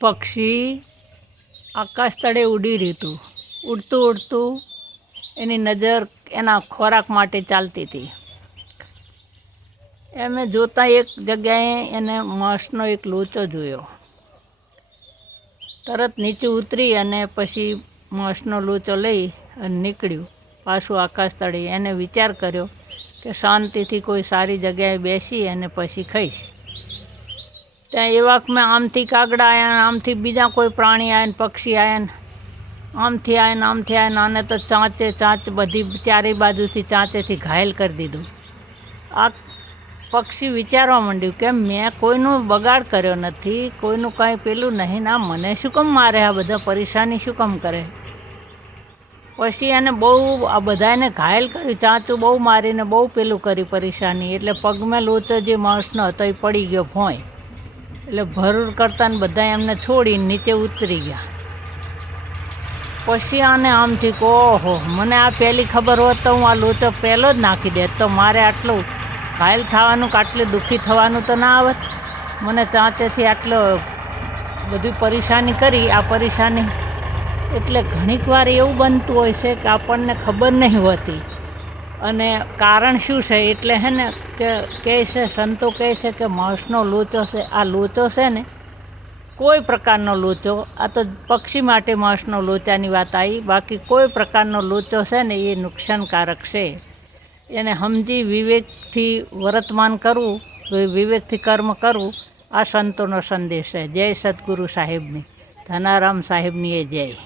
પક્ષી આકાશ તળે ઉડી રહ્યું હતું. ઉડતું ઉડતું એની નજર એના ખોરાક માટે ચાલતી હતી. એમે જોતાં એક જગ્યાએ એને માંસનો એક લોચો જોયો. તરત નીચે ઉતરી અને પછી માંસનો લોચો લઈ અને નીકળ્યું પાછું આકાશ તળે. એને વિચાર કર્યો કે શાંતિથી કોઈ સારી જગ્યાએ બેસી અને પછી ખાઈશ. ત્યાં એ વાકમાં આમથી કાગડા આવ્યા, આમથી બીજા કોઈ પ્રાણી આવ્યા ને પક્ષી આવ્યા ને આમથી આવ્યા ને આમથી આવ્યા ને આને તો ચાંચ બધી ચારે બાજુથી ચાંચેથી ઘાયલ કરી દીધું. આ પક્ષી વિચારવા માંડ્યું કે મેં કોઈનું બગાડ કર્યો નથી, કોઈનું કાંઈ પેલું નહીં, ના મને શું કામ મારે, આ બધા પરેશાની શું કામ કરે. પછી એને બહુ આ બધાને ઘાયલ કર્યું, ચાંચું બહુ મારીને બહુ પેલું કરી પરેશાની. એટલે પગમાં લોચો જે માણસનો હતો એ પડી ગયો ભોંય. એટલે ભરૂર કરતા ને બધા એમને છોડીને નીચે ઉતરી ગયા. પછી આને આમથી કહો, ઓહો, મને આ પહેલી ખબર હોત તો હું આ લોચો પહેલો જ નાખી દેત, તો મારે આટલું ઘાયલ થવાનું કે આટલું દુઃખી થવાનું તો ના આવત. મને ચાંચેથી આટલો બધી પરેશાની કરી. આ પરેશાની એટલે ઘણીક વાર એવું બનતું હોય છે કે આપણને ખબર નહીં હોતી અને કારણ શું છે. એટલે હે ને કે કહે છે, સંતો કહે છે કે માંસનો લોચો છે, આ લોચો છે ને કોઈ પ્રકારનો લોચો, આ તો પક્ષી માટે માંસનો લોચાની વાત આવી, બાકી કોઈ પ્રકારનો લોચો છે ને એ નુકસાનકારક છે. એને સમજી વિવેકથી વર્તમાન કરવું, વિવેકથી કર્મ કરવું, આ સંતોનો સંદેશ છે. જય સદગુરુ સાહેબની, ધનારામ સાહેબની એ જય.